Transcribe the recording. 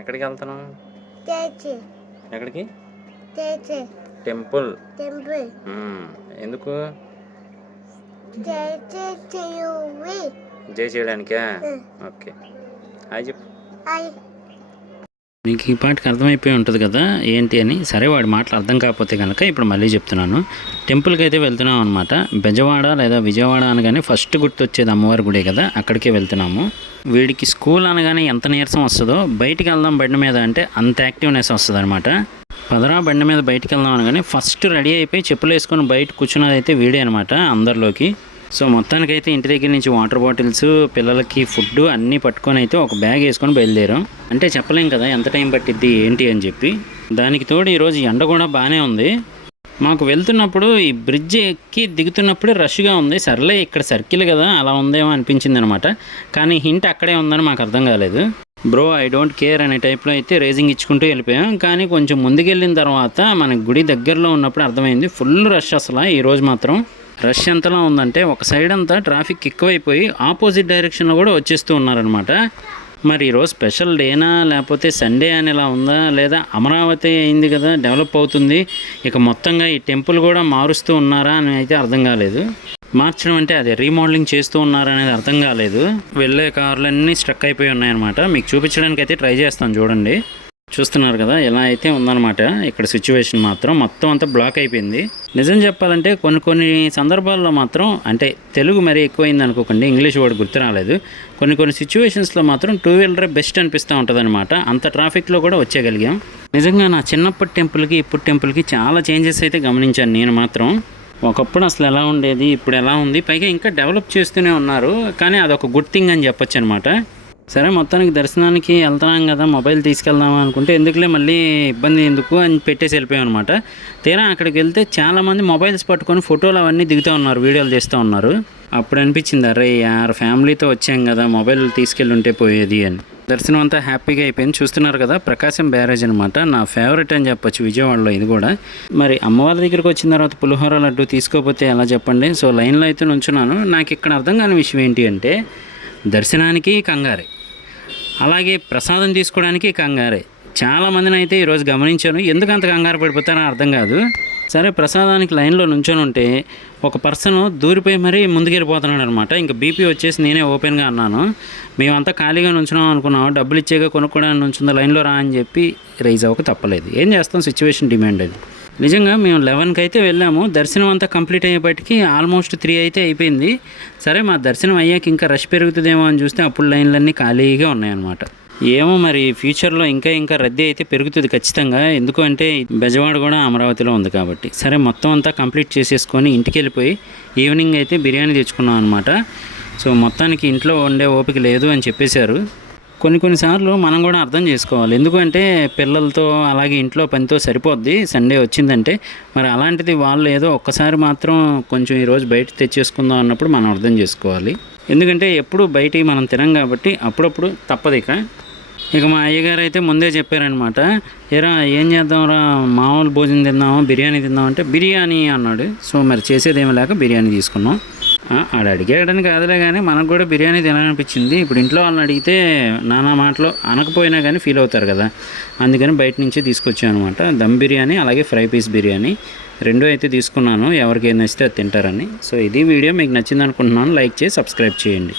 ఎక్కడికి వెళ్తున్నావు? ఎక్కడికి? టెంపుల్. ఎందుకు? జై చేయడానికా? ఓకే. హాయ్ చెప్పు. మీకు ఈ పాటకి అర్థమైపోయి ఉంటుంది కదా ఏంటి అని. సరే వాడి మాటలు అర్థం కాకపోతే కనుక ఇప్పుడు మళ్ళీ చెప్తున్నాను. టెంపుల్కి అయితే వెళ్తున్నాం అనమాట. బెజవాడ లేదా విజయవాడ అనగానే ఫస్ట్ గుర్తొచ్చేది అమ్మవారి గుడే కదా, అక్కడికే వెళ్తున్నాము. వీడికి స్కూల్ అనగానే ఎంత నీరసం వస్తుందో బయటికి వెళ్దాం బండి మీద అంటే అంత యాక్టివ్నెస్ వస్తుంది అనమాట. పదరా బండి మీద బయటికి వెళ్దాం అనగానే ఫస్ట్ రెడీ అయిపోయి చెప్పులు వేసుకొని బయట కూర్చున్నది అయితే వీడే అనమాట అందరిలోకి. సో మొత్తానికైతే ఇంటి దగ్గర నుంచి వాటర్ బాటిల్స్, పిల్లలకి ఫుడ్ అన్నీ పట్టుకొని అయితే ఒక బ్యాగ్ వేసుకొని బయలుదేరాం. అంటే చెప్పలేం కదా ఎంత టైం పట్టిద్ది ఏంటి అని చెప్పి. దానికి తోడు ఈరోజు ఎండ కూడా బాగానే ఉంది. మాకు వెళ్తున్నప్పుడు ఈ బ్రిడ్జ్ ఎక్కి దిగుతున్నప్పుడే రష్గా ఉంది. సర్లే ఇక్కడ సర్కిల్ కదా అలా ఉందేమో అనిపించింది అనమాట. కానీ హింట్ అక్కడే ఉందని మాకు అర్థం కాలేదు. బ్రో ఐ డోంట్ కేర్ అనే టైప్లో అయితే రేసింగ్ ఇచ్చుకుంటూ వెళ్ళిపోయాం. కానీ కొంచెం ముందుకెళ్ళిన తర్వాత మనకి గుడి దగ్గరలో ఉన్నప్పుడు అర్థమైంది ఫుల్ రష్. అసలు ఈరోజు మాత్రం రష్ ఎంతలా ఉందంటే ఒక సైడ్ అంతా ట్రాఫిక్ ఎక్కువైపోయి ఆపోజిట్ డైరెక్షన్లో కూడా వచ్చేస్తూ ఉన్నారనమాట. మరి ఈరోజు స్పెషల్ డేనా లేకపోతే సండే అని ఇలా ఉందా, లేదా అమరావతి అయింది కదా డెవలప్ అవుతుంది ఇక మొత్తంగా ఈ టెంపుల్ కూడా మారుస్తూ ఉన్నారా అని అయితే అర్థం కాలేదు. మార్చడం అంటే అదే రీమోడలింగ్ చేస్తూ ఉన్నారనేది అర్థం కాలేదు. వెళ్ళే కార్లన్నీ స్ట్రక్ అయిపోయి ఉన్నాయన్నమాట. మీకు చూపించడానికి అయితే ట్రై చేస్తాను చూడండి. చూస్తున్నారు కదా ఎలా అయితే ఉందన్నమాట. ఇక్కడ సిచ్యువేషన్ మాత్రం మొత్తం అంతా బ్లాక్ అయిపోయింది. నిజం చెప్పాలంటే కొన్ని సందర్భాల్లో మాత్రం అంటే తెలుగు మరీ ఎక్కువైంది అనుకోకండి, ఇంగ్లీష్ వర్డ్ గుర్తు రాలేదు. కొన్ని సిచ్యువేషన్స్లో మాత్రం టూ వీలరే బెస్ట్ అనిపిస్తూ ఉంటుంది అనమాట. అంత ట్రాఫిక్లో కూడా వచ్చేయగలిగాం. నిజంగా నా చిన్నప్పటి టెంపుల్కి ఇప్పుడు టెంపుల్కి చాలా చేంజెస్ అయితే గమనించాను నేను మాత్రం. ఒకప్పుడు అసలు ఎలా ఉండేది ఇప్పుడు ఎలా ఉంది, పైగా ఇంకా డెవలప్ చేస్తూనే ఉన్నారు. కానీ అదొక గుడ్ థింగ్ అని చెప్పొచ్చు అనమాట. సరే మొత్తానికి దర్శనానికి వెళ్తున్నాం కదా మొబైల్ తీసుకెళ్దాం అనుకుంటే ఎందుకులే మళ్ళీ ఇబ్బంది ఎందుకు అని పెట్టేసి వెళ్ళిపోయాం అనమాట. తీరా అక్కడికి వెళ్తే చాలామంది మొబైల్స్ పట్టుకొని ఫోటోలు అవన్నీ దిగుతూ ఉన్నారు, వీడియోలు చేస్తూ ఉన్నారు. అప్పుడు అనిపించింది అరే యార్ ఫ్యామిలీతో వచ్చాం కదా మొబైల్ తీసుకెళ్ళి ఉంటే పోయేది అని. దర్శనం అంతా హ్యాపీగా అయిపోయింది. చూస్తున్నారు కదా ప్రకాశం బ్యారేజ్ అనమాట. నా ఫేవరెట్ అని చెప్పొచ్చు విజయవాడలో ఇది కూడా. మరి అమ్మవారి దగ్గరికి వచ్చిన తర్వాత పులిహోర లడ్డు తీసుకోకపోతే ఎలా చెప్పండి. సో లైన్లో అయితే నుంచున్నాను. నాకు ఇక్కడ అర్థం కాని విషయం ఏంటి అంటే దర్శనానికి కంగారే, అలాగే ప్రసాదం తీసుకోవడానికి కంగారే. చాలామందిని అయితే ఈరోజు గమనించాను. ఎందుకు అంత కంగారు పడిపోతారో అర్థం కాదు. సరే ప్రసాదానికి లైన్లో నుంచొని ఉంటే ఒక పర్సన్ దూరిపోయి మరీ ముందుకెళ్ళిపోతున్నాడు అనమాట. ఇంకా బీపీ వచ్చేసి నేనే ఓపెన్గా అన్నాను, మేమంతా ఖాళీగా నుంచున్నాం అనుకున్నాం, డబ్బులు ఇచ్చేగా కొనుక్కోవడానికి నుంచుందా లైన్లో రా అని చెప్పి రైజ్ అవ్వక తప్పలేదు. ఏం చేస్తాం, సిచ్యువేషన్ డిమాండ్ అది. నిజంగా మేము 11కి అయితే వెళ్ళాము. దర్శనం అంతా కంప్లీట్ అయ్యేపటికి ఆల్మోస్ట్ 3 అయితే అయిపోయింది. సరే మా దర్శనం అయ్యాక ఇంకా రష్ పెరుగుతుందేమో అని చూస్తే అప్పుడు లైన్లన్నీ ఖాళీగా ఉన్నాయన్నమాట. ఏమో మరి ఫ్యూచర్లో ఇంకా రద్దీ అయితే పెరుగుతుంది ఖచ్చితంగా. ఎందుకు అంటే బెజవాడ కూడా అమరావతిలో ఉంది కాబట్టి. సరే మొత్తం అంతా కంప్లీట్ చేసేసుకొని ఇంటికి వెళ్ళిపోయి ఈవినింగ్ అయితే బిర్యానీ తెచ్చుకున్నాం అనమాట. సో మొత్తానికి ఇంట్లో వండే ఓపిక లేదు అని చెప్పేశారు. కొన్నిసార్లు మనం కూడా అర్థం చేసుకోవాలి. ఎందుకంటే పిల్లలతో అలాగే ఇంట్లో పనితో సరిపోద్ది సండే వచ్చిందంటే. మరి అలాంటిది వాళ్ళు ఏదో ఒక్కసారి మాత్రం కొంచెం ఈరోజు బయట తెచ్చేసుకుందాం అన్నప్పుడు మనం అర్థం చేసుకోవాలి. ఎందుకంటే ఎప్పుడు బయట మనం తినం కాబట్టి అప్పుడప్పుడు తప్పదు. ఇక మా అయ్యగారు అయితే ముందే చెప్పారనమాట, ఏరా ఏం చేద్దాంరా మామూలు భోజనం తిందామా బిర్యానీ తిందామంటే బిర్యానీ అన్నాడు. సో మరి చేసేదేమీ లేక బిర్యానీ తీసుకున్నాం. ఆడ అడిగేయడానికి కాదులే కానీ మనకు కూడా బిర్యానీ తినాలనిపించింది. ఇప్పుడు ఇంట్లో వాళ్ళని అడిగితే నానా మాటలు అనకపోయినా కానీ ఫీల్ అవుతారు కదా, అందుకని బయట నుంచే తీసుకొచ్చాను అనమాట. దమ్ బిర్యానీ అలాగే ఫ్రై పీస్ బిర్యానీ 2 అయితే తీసుకున్నాను. ఎవరికి ఏం నచ్చితే అది తింటారని. సో ఇది వీడియో మీకు నచ్చింది అనుకుంటున్నాను. లైక్ చేసి సబ్స్క్రైబ్ చేయండి.